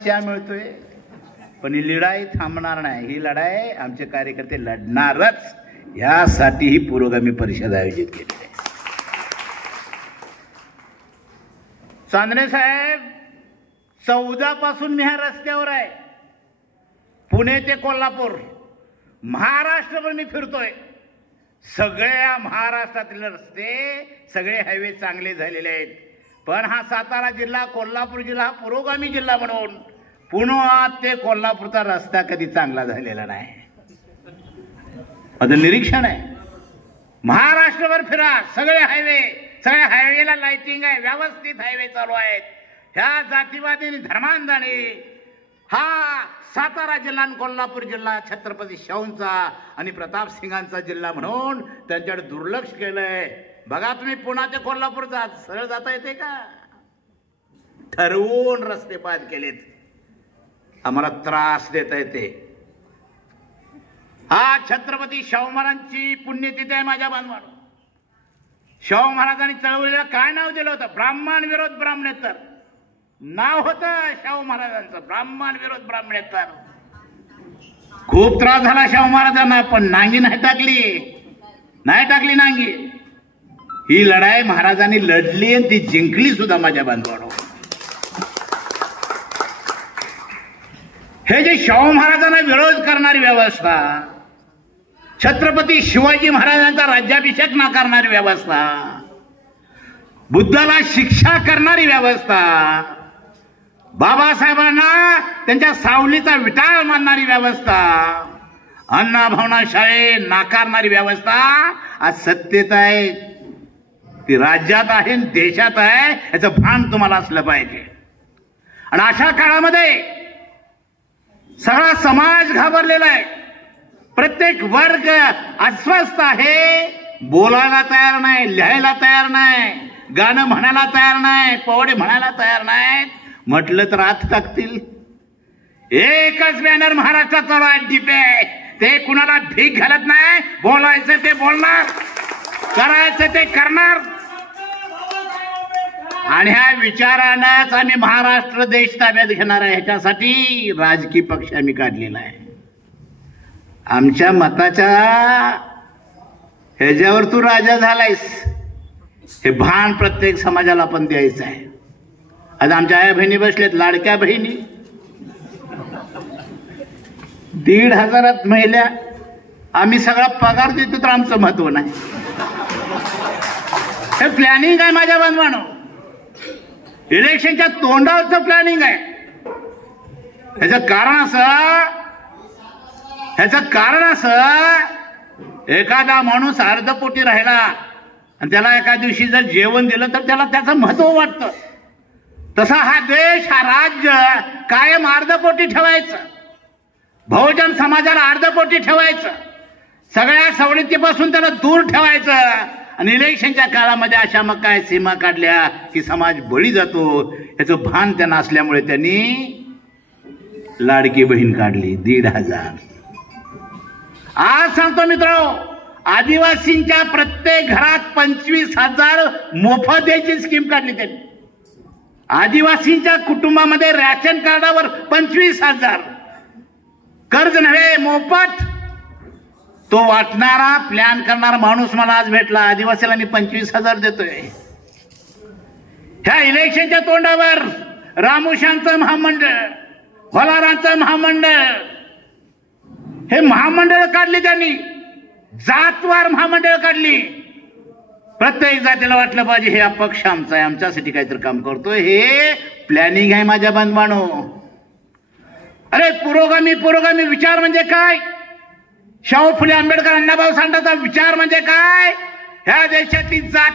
च्या मिळतोय, पण ही लढाई थांबणार नाही. ही लढाई आमचे कार्यकर्ते लढणारच. यासाठी ही पुरोगामी परिषद आयोजित केली आहे. चांदणे साहेब, 14 पासून मी ह्या रस्त्यावर आहे. पुणे ते कोल्हापूर, महाराष्ट्रभर मी फिरतोय. सगळ्या महाराष्ट्रातील रस्ते, सगळे हायवे चांगले झालेले आहेत. पण हा सातारा जिल्हा, कोल्हापूर जिल्हा पुरोगामी जिल्हा म्हणून पुणे ते कोल्हापूरचा रस्ता कधी चांगला झालेला नाही. माझं निरीक्षण आहे. महाराष्ट्रभर फिरा, सगळे हायवे, सगळ्या हायवेला लाइटिंग आहे, व्यवस्थित हायवे चालू आहेत. ह्या जातीवादी धर्मांधाने हा सातारा जिल्हा आणि कोल्हापूर जिल्हा छत्रपती शाहूंचा आणि प्रताप सिंगांचा जिल्हा म्हणून त्यांच्याकडे दुर्लक्ष केलंय. बघा तुम्ही पुणे ते कोल्हापूर सरळ जाता येते का? ठरवून रस्ते बाद केलेत. आम्हाला त्रास देता येते. हा छत्रपती शाहू महाराजांची पुण्यतिथी आहे. माझ्या बांधवांनो, शाहू महाराजांनी चळवळीला काय नाव दिलं होतं? ब्राह्मण विरोध ब्राह्मणेतर नाव होतं शाहू महाराजांचं. ब्राह्मण विरोध ब्राह्मणेतर. खूप त्रास झाला शाहू महाराजांना, पण नांगी नाही टाकली नांगी. ही लढाई महाराजांनी लढली आणि ती जिंकली सुद्धा. माझ्या बांधवांनो, हे जे शाहू महाराजांना विरोध करणारी व्यवस्था, छत्रपती शिवाजी महाराजांचा राज्याभिषेक नाकारणारी व्यवस्था, बुद्धाला शिक्षा करणारी व्यवस्था, बाबासाहेबांना त्यांच्या सावलीचा विटाळ मानणारी व्यवस्था, अण्णाभाऊंना शाळे नाकारणारी व्यवस्था आज सत्तेत आहे. ती राज्यात आहे, देशात आहे. याचं भान तुम्हाला असलं पाहिजे. आणि अशा काळामध्ये सगळा समाज घाबरलेला आहे. प्रत्येक वर्ग अस्वस्थ आहे. बोलायला तयार नाही, लिहायला तयार नाही, गाणं म्हणायला तयार नाही, पोवाडे म्हणायला तयार नाहीत. म्हटलं तर आत टाकतील. एकच बॅनर महाराष्ट्रात चालू आहे, डिपे. ते कुणाला भीक घालत नाही. बोलायचं ते बोलणार, करायचं ते करणार. आणि ह्या विचारानंच आम्ही महाराष्ट्र देश ताब्यात घेणार आहे. ह्याच्यासाठी राजकीय पक्ष आम्ही काढलेला आहे. आमच्या मताच्या ह्याच्यावर तू राजा झालायस, हे भान प्रत्येक समाजाला आपण द्यायचं आहे. आज आमच्या आया बहिणी बसलेत, लाडक्या बहिणी. 1,500 महिला आम्ही सगळा पगार देतो, तर आमचं महत्व नाही. हे प्लॅनिंग आहे माझ्या बांधवांनो. इलेक्शनच्या तोंडावरचं प्लॅनिंग आहे. ह्याचं कारण असं, एखादा माणूस अर्धपोटी राहिला आणि त्याला एका दिवशी जर जेवण दिलं तर त्याला त्याचं महत्व वाटतं. तसा हा देश, हा राज्य कायम अर्धपोटी ठेवायचं. बहुजन समाजाला अर्धपोटी ठेवायचं. सगळ्या सवलतीपासून त्याला दूर ठेवायचं. आणि इलेक्शनच्या काळामध्ये अशा मग काय सीमा काढल्या की समाज बळी जातो. याचं भान त्यांना असल्यामुळे त्यांनी लाडकी बहीण काढली 1,500. आज सांगतो मित्रांनो, आदिवासींच्या प्रत्येक घरात 25,000 मोफत द्यायची स्कीम काढली त्यांनी. आदिवासींच्या कुटुंबामध्ये रॅशन कार्डावर 25,000. कर्ज नव्हे, मोफत. तो वाटणारा, प्लॅन करणारा माणूस मला आज भेटला. आदिवासीला मी 25,000 देतोय. ह्या इलेक्शनच्या तोंडावर रामुशांचं महामंडळ, वलारांचं महामंडळ, हे महामंडळ काढली त्यांनी. जातवार महामंडळ काढली. प्रत्येक जातीला वाटलं पाहिजे हे पक्ष आमचा आहे, आमच्यासाठी काहीतरी काम करतोय. हे प्लॅनिंग आहे माझ्या बांधवांनो. अरे पुरोगामी विचार म्हणजे काय? शाहू फुले आंबेडकर, अण्णाभाऊ साठेंचा विचार म्हणजे काय? ह्या देशातली जात